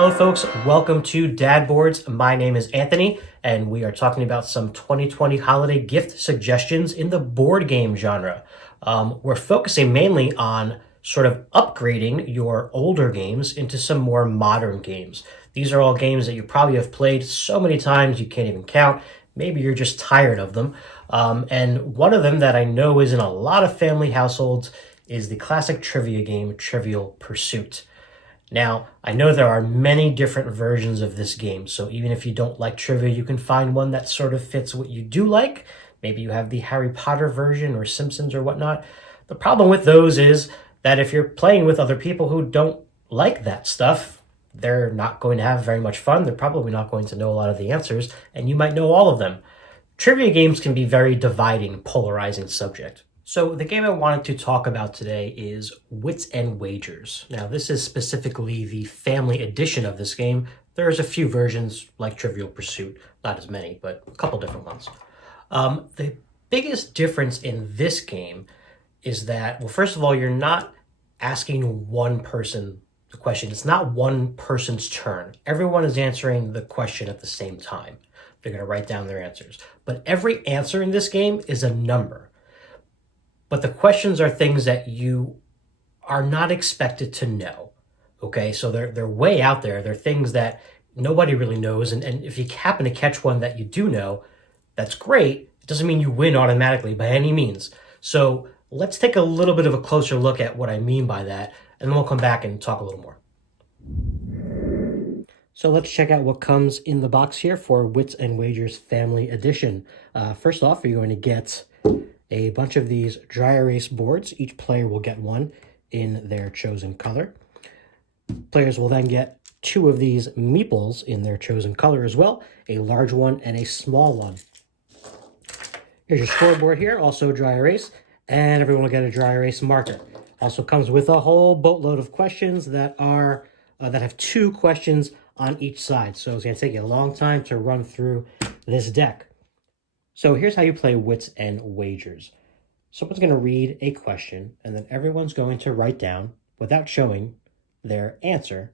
Hello, folks. Welcome to Dad Boards. My name is Anthony, and we are talking about some 2020 holiday gift suggestions in the board game genre. We're focusing mainly on sort of upgrading your older games into some more modern games. These are all games that you probably have played so many times you can't even count. Maybe you're just tired of them. And one of them that I know is in a lot of family households is the classic trivia game, Trivial Pursuit. Now, I know there are many different versions of this game, so even if you don't like trivia, you can find one that sort of fits what you do like. Maybe you have the Harry Potter version or Simpsons or whatnot. The problem with those is that if you're playing with other people who don't like that stuff, they're not going to have very much fun. They're probably not going to know a lot of the answers, and you might know all of them. Trivia games can be very dividing, polarizing subject. So the game I wanted to talk about today is Wits and Wagers. Now, this is specifically the family edition of this game. There's a few versions like Trivial Pursuit, not as many, but a couple different ones. The biggest difference in this game is that, well, first of all, you're not asking one person the question. It's not one person's turn. Everyone is answering the question at the same time. They're going to write down their answers. But every answer in this game is a number. But the questions are things that you are not expected to know. Okay, so they're way out there. They're things that nobody really knows. And if you happen to catch one that you do know, that's great. It doesn't mean you win automatically by any means. So let's take a little bit of a closer look at what I mean by that, and then we'll come back and talk a little more. So let's check out what comes in the box here for Wits and Wagers Family Edition. First off, you're going to get a bunch of these dry erase boards. Each player will get one in their chosen color. Players will then get two of these meeples in their chosen color as well, a large one and a small one. Here's your scoreboard here, also dry erase, and everyone will get a dry erase marker. Also comes with a whole boatload of questions that have two questions on each side. So it's going to take you a long time to run through this deck. So here's how you play Wits and Wagers. Someone's going to read a question, and then everyone's going to write down, without showing their answer,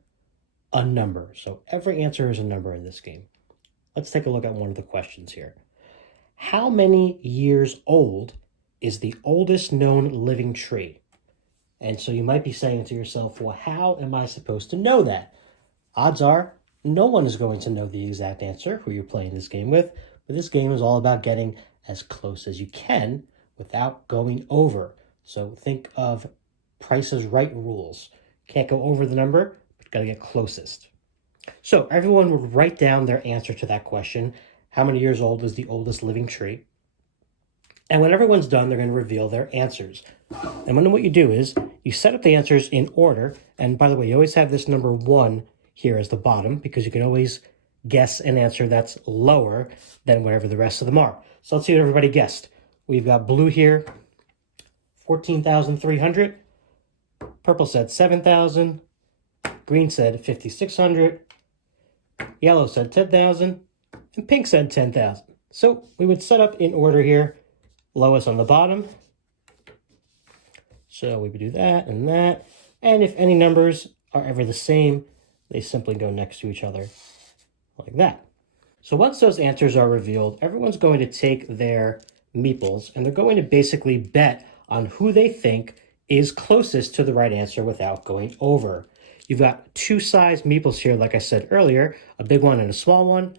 a number. So every answer is a number in this game. Let's take a look at one of the questions here. How many years old is the oldest known living tree? And so you might be saying to yourself, well, how am I supposed to know that? Odds are no one is going to know the exact answer who you're playing this game with. But this game is all about getting as close as you can without going over. So think of Price is Right rules. Can't go over the number, but got to get closest. So everyone would write down their answer to that question. How many years old is the oldest living tree? And when everyone's done, they're going to reveal their answers. And then what you do is you set up the answers in order. And by the way, you always have this number 1 here as the bottom because you can always guess an answer that's lower than whatever the rest of them are. So let's see what everybody guessed. We've got blue here, 14,300. Purple said 7,000. Green said 5,600. Yellow said 10,000. And pink said 10,000. So we would set up in order here, lowest on the bottom. So we would do that and that. And if any numbers are ever the same, they simply go next to each other like that. So once those answers are revealed, everyone's going to take their meeples and they're going to basically bet on who they think is closest to the right answer without going over. You've got two size meeples here, like I said earlier, a big one and a small one.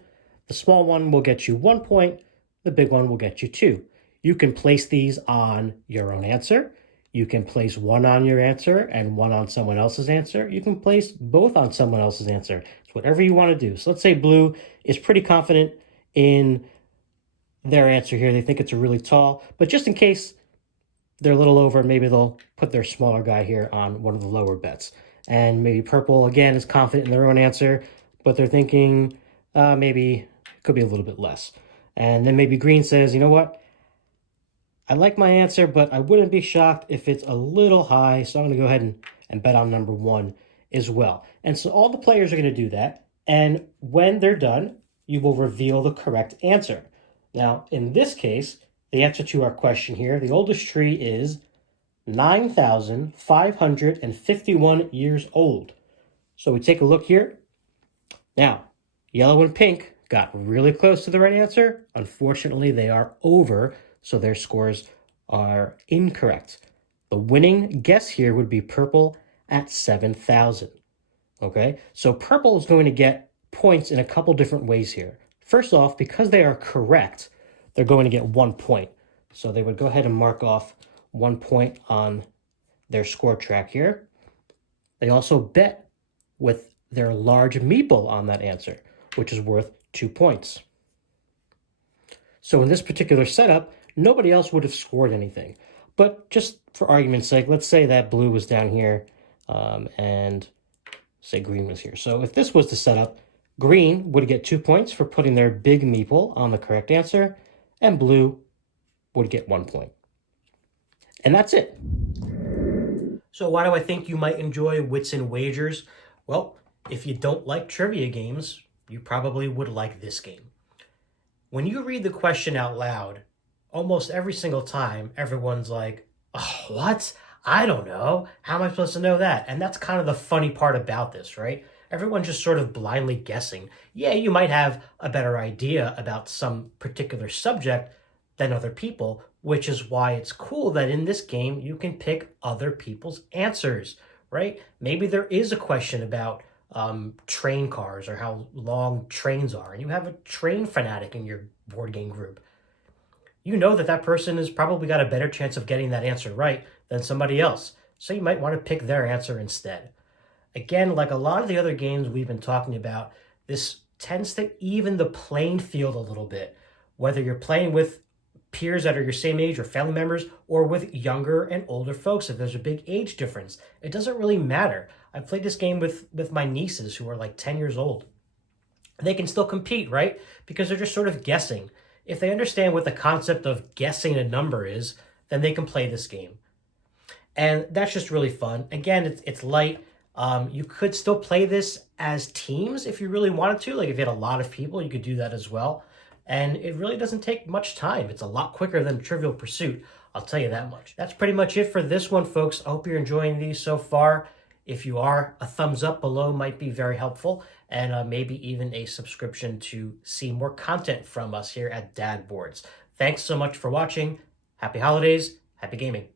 The small one will get you 1 point. The big one will get you 2. You can place these on your own answer. You can place one on your answer and one on someone else's answer. You can place both on someone else's answer. It's whatever you want to do. So let's say blue is pretty confident in their answer here. They think it's really tall, but just in case they're a little over, maybe they'll put their smaller guy here on one of the lower bets. And maybe purple, again, is confident in their own answer, but they're thinking maybe it could be a little bit less. And then maybe green says, you know what? I like my answer, but I wouldn't be shocked if it's a little high, so I'm going to go ahead and bet on number 1 as well. And so all the players are going to do that, and when they're done, you will reveal the correct answer. Now, in this case, the answer to our question here, the oldest tree is 9,551 years old. So we take a look here. Now, yellow and pink got really close to the right answer. Unfortunately, they are over, so their scores are incorrect. The winning guess here would be purple at 7,000. Okay, so purple is going to get points in a couple different ways here. First off, because they are correct, they're going to get 1 point. So they would go ahead and mark off 1 point on their score track here. They also bet with their large meeple on that answer, which is worth 2 points. So in this particular setup, nobody else would have scored anything. But just for argument's sake, let's say that blue was down here and say green was here. So if this was the setup, green would get 2 points for putting their big meeple on the correct answer, and blue would get 1 point. And that's it. So why do I think you might enjoy Wits and Wagers? Well, if you don't like trivia games, you probably would like this game. When you read the question out loud, almost every single time, everyone's like, oh, what? I don't know. How am I supposed to know that? And that's kind of the funny part about this, right? Everyone's just sort of blindly guessing. Yeah, you might have a better idea about some particular subject than other people, which is why it's cool that in this game you can pick other people's answers, right? Maybe there is a question about train cars or how long trains are, and you have a train fanatic in your board game group. You know that that person has probably got a better chance of getting that answer right than somebody else, so you might want to pick their answer instead. Again, like a lot of the other games we've been talking about, this tends to even the playing field a little bit, whether you're playing with peers that are your same age or family members, or with younger and older folks. If there's a big age difference, it doesn't really matter. I played this game with my nieces who are like 10 years old. They can still compete, right? Because they're just sort of guessing. If they understand what the concept of guessing a number is, then they can play this game. And that's just really fun. Again, it's light. You could still play this as teams if you really wanted to. Like if you had a lot of people, you could do that as well. And it really doesn't take much time. It's a lot quicker than Trivial Pursuit, I'll tell you that much. That's pretty much it for this one, folks. I hope you're enjoying these so far. If you are, a thumbs up below might be very helpful, and maybe even a subscription to see more content from us here at Dad Boards. Thanks so much for watching. Happy holidays. Happy gaming.